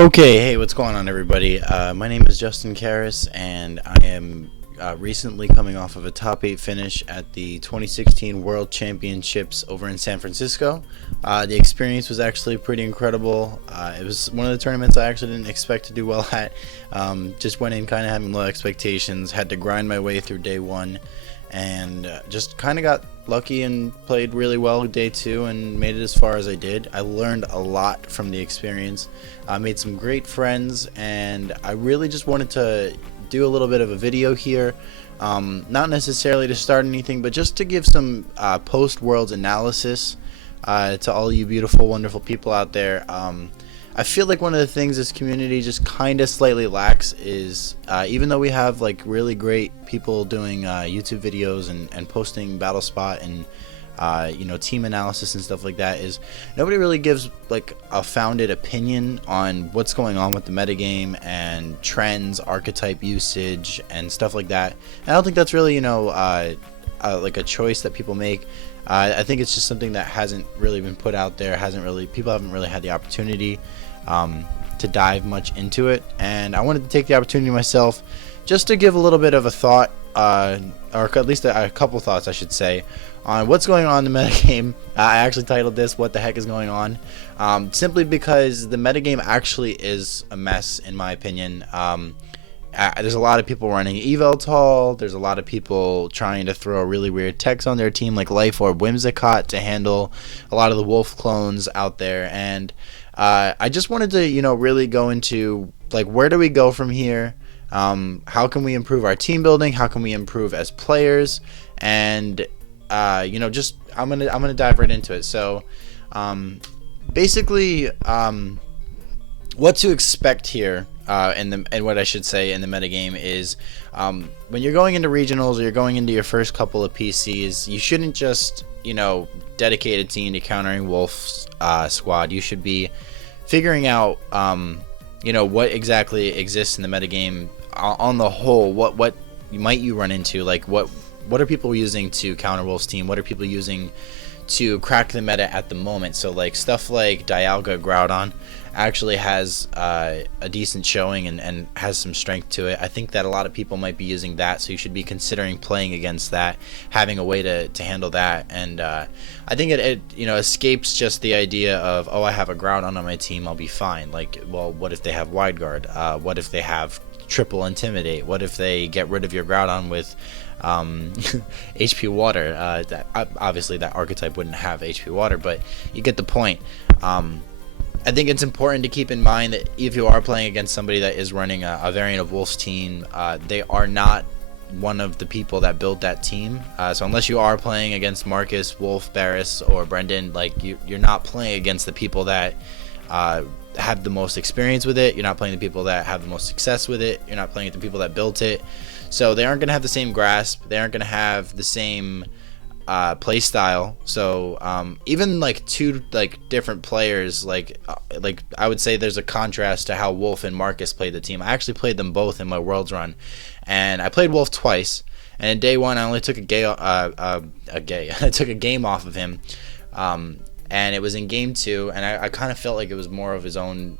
Okay, hey, what's going on, everybody? My name is Justin Karras, and I am recently coming off of a top 8 finish at the 2016 World Championships over in San Francisco. The experience was actually pretty incredible. It was one of the tournaments I actually didn't expect to do well at. Just went in kind of having low expectations, had to grind my way through day one, and just kind of got lucky and played really well day two and made it as far as I did. I learned a lot from the experience. I made some great friends, and I really just wanted to do a little bit of a video here, not necessarily to start anything, but just to give some post-Worlds analysis to all you beautiful, wonderful people out there. I feel like one of the things this community just kind of slightly lacks is, even though we have like really great people doing YouTube videos and posting Battle Spot and team analysis and stuff like that, is nobody really gives like a founded opinion on what's going on with the metagame and trends, archetype usage, and stuff like that. And I don't think that's really like a choice that people make. I think it's just something that hasn't really been put out there. People haven't really had the opportunity to dive much into it, and I wanted to take the opportunity myself just to give a little bit of a thought, or at least a couple thoughts, I should say, on what's going on in the metagame. I actually titled this "What the Heck is Going On," simply because the metagame actually is a mess, in my opinion. There's a lot of people running Eveltal. There's a lot of people trying to throw really weird techs on their team, like Life Orb Whimsicott, to handle a lot of the Wolf clones out there. And I just wanted to, really go into like, where do we go from here? How can we improve our team building? How can we improve as players? And just I'm gonna dive right into it. So basically, what to expect here. And what I should say in the metagame is, when you're going into regionals or you're going into your first couple of PCs, you shouldn't just dedicate a team to countering Wolf's squad. You should be figuring out what exactly exists in the metagame on the whole. What might you run into? Like what are people using to counter Wolf's team? What are people using to crack the meta at the moment? So like stuff like Dialga Groudon actually has a decent showing and has some strength to it. I think that a lot of people might be using that, so you should be considering playing against that, having a way to handle that. And I think it escapes just the idea of, oh, I have a Groudon on my team, I'll be fine. Like, well, what if they have Wide Guard? What if they have triple Intimidate? What if they get rid of your Groudon with HP Water? Obviously that archetype wouldn't have HP Water, but you get the point. I think it's important to keep in mind that if you are playing against somebody that is running a variant of Wolf's team, they are not one of the people that built that team. So unless you are playing against Marcus, Wolf, Barris, or Brendan, like you're not playing against the people that have the most experience with it. You're not playing the people that have the most success with it. You're not playing the people that built it. So they aren't going to have the same grasp. They aren't going to have the same play style. So even like two different players, like I would say there's a contrast to how Wolf and Marcus played the team. I actually played them both in my Worlds run, and I played Wolf twice. And in day one, I only took I took a game off of him, and it was in game two, and I kind of felt like it was more of his own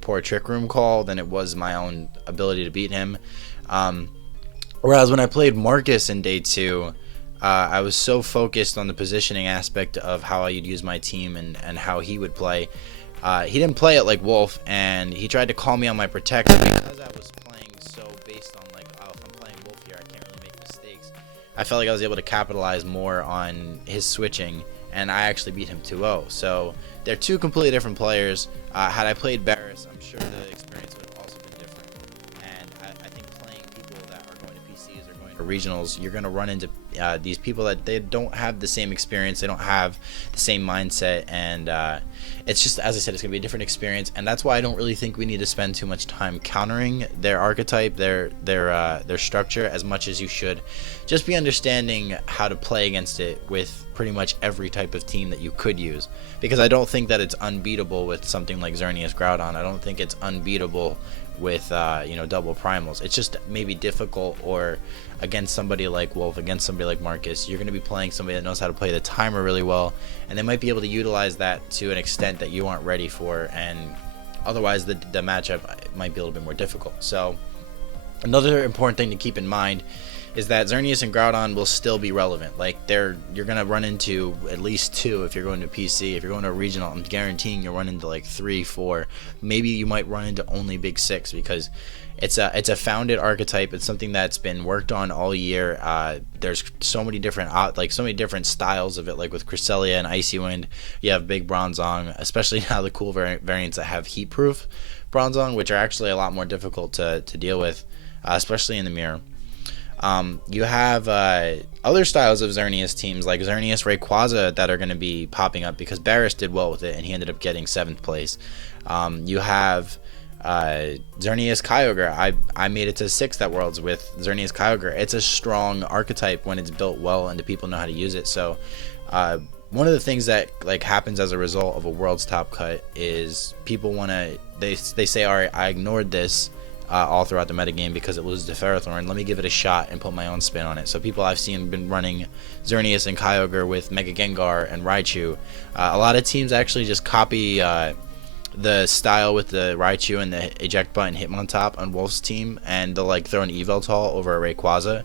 poor trick room call than it was my own ability to beat him. Whereas when I played Marcus in day two, I was so focused on the positioning aspect of how I'd use my team and how he would play. He didn't play it like Wolf, and he tried to call me on my protect, because I was playing so based on like, oh, if I'm playing Wolf here, I can't really make mistakes. I felt like I was able to capitalize more on his switching, and I actually beat him 2-0. So they're two completely different players. Had I played Barris, I'm sure the experience would have also been different. And I think playing people that are going to PCs or going to regionals, you're going to run into these people that they don't have the same experience, they don't have the same mindset, and it's just, as I said, it's going to be a different experience. And that's why I don't really think we need to spend too much time countering their archetype, their structure, as much as you should just be understanding how to play against it with pretty much every type of team that you could use. Because I don't think that it's unbeatable with something like Xerneas Groudon. I don't think it's unbeatable with double primals. It's just maybe difficult, or against somebody like Wolf, against somebody like Marcus, you're going to be playing somebody that knows how to play the timer really well, and they might be able to utilize that to an extent that you aren't ready for, and otherwise the matchup might be a little bit more difficult. So another important thing to keep in mind is that Xerneas and Groudon will still be relevant. Like you're gonna run into at least 2 if you're going to PC. If you're going to a regional, I'm guaranteeing you'll run into like 3, 4. Maybe you might run into only Big 6 because it's a founded archetype. It's something that's been worked on all year. There's so many different styles of it. Like with Cresselia and Icy Wind, you have Big Bronzong, especially now the cool variants that have Heat Proof Bronzong, which are actually a lot more difficult to deal with, especially in the mirror. You have other styles of Xerneas teams like Xerneas Rayquaza that are going to be popping up because Barris did well with it and he ended up getting 7th place. You have Xerneas Kyogre. I made it to 6th at Worlds with Xerneas Kyogre. It's a strong archetype when it's built well and the people know how to use it. So one of the things that like happens as a result of a Worlds top cut is people want to they say, all right, I ignored this all throughout the metagame because it loses to Ferrothorn. Let me give it a shot and put my own spin on it. So people I've seen been running Xerneas and Kyogre with Mega Gengar and Raichu. A lot of teams actually just copy the style with the Raichu and the eject button Hitmontop on Wolf's team, and they'll like throw an Yveltal over a Rayquaza,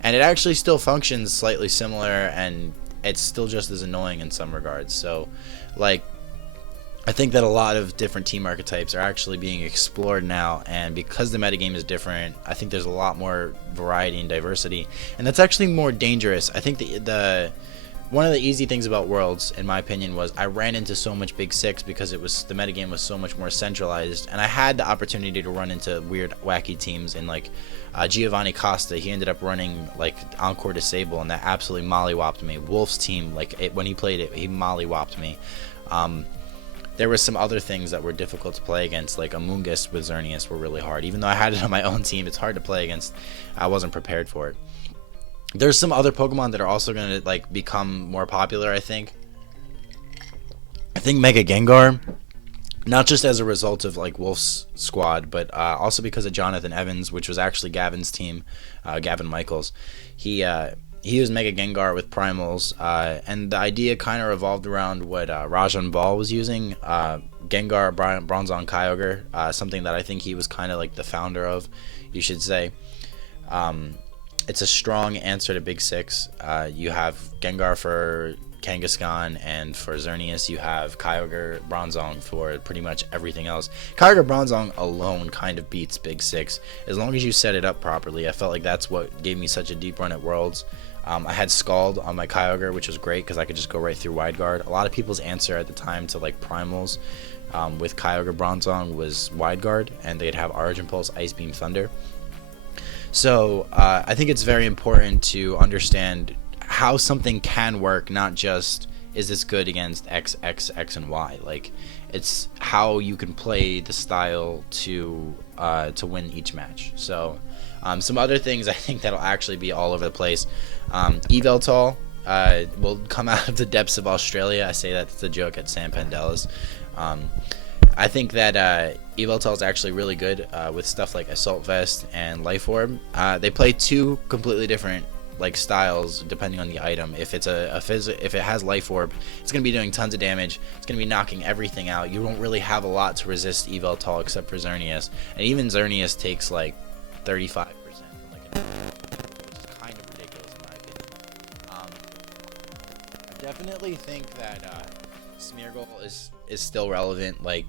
and it actually still functions slightly similar, and it's still just as annoying in some regards. So like I think that a lot of different team archetypes are actually being explored now, and because the metagame is different, I think there's a lot more variety and diversity, and that's actually more dangerous. I think the one of the easy things about Worlds, in my opinion, was I ran into so much Big 6 because the metagame was so much more centralized, and I had the opportunity to run into weird, wacky teams. And like Giovanni Costa, he ended up running like Encore Disable, and that absolutely mollywopped me. Wolf's team, when he played it, he mollywopped me. There were some other things that were difficult to play against, like Amoonguss with Xerneas were really hard. Even though I had it on my own team, it's hard to play against. I wasn't prepared for it. There's some other Pokemon that are also going to like become more popular, I think. I think Mega Gengar, not just as a result of like Wolf's squad, but also because of Jonathan Evans, which was actually Gavin's team, Gavin Michaels. He used Mega Gengar with Primals, and the idea kind of revolved around what Rajan Ball was using, Gengar, Bronzong, Kyogre, something that I think he was kind of like the founder of, you should say. It's a strong answer to Big 6. You have Gengar for Kangaskhan, and for Xerneas you have Kyogre, Bronzong for pretty much everything else. Kyogre Bronzong alone kind of beats Big 6 as long as you set it up properly. I felt like that's what gave me such a deep run at Worlds. I had Scald on my Kyogre, which was great because I could just go right through Wide Guard. A lot of people's answer at the time to like Primals with Kyogre Bronzong was Wide Guard, and they'd have Origin Pulse, Ice Beam, Thunder. So I think it's very important to understand how something can work, not just is this good against X, X, X, and Y. Like, it's how you can play the style to win each match. So some other things I think that'll actually be all over the place. Yveltal will come out of the depths of Australia. I say that's a joke at San Pandelas. I think that Yveltal is actually really good with stuff like Assault Vest and Life Orb. They play 2 completely different like styles depending on the item. If it's if it has Life Orb, it's gonna be doing tons of damage. It's gonna be knocking everything out. You don't really have a lot to resist Yveltal except for Xerneas, and even Xerneas takes like 35%, which is kind of ridiculous in my opinion. I definitely think that Smeargle is still relevant. Like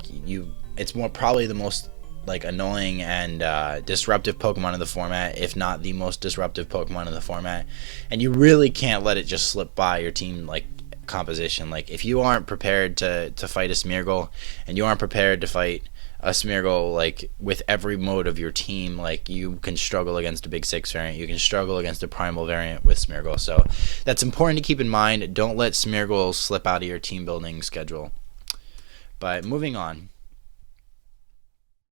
it's probably the most like annoying and disruptive Pokemon in the format, if not the most disruptive Pokemon in the format, and you really can't let it just slip by your team like composition. Like if you aren't prepared to fight a Smeargle, and you aren't prepared to fight a Smeargle like with every mode of your team, like you can struggle against a Big 6 variant, you can struggle against a Primal variant with Smeargle. So that's important to keep in mind. Don't let Smeargle slip out of your team building schedule. But moving on,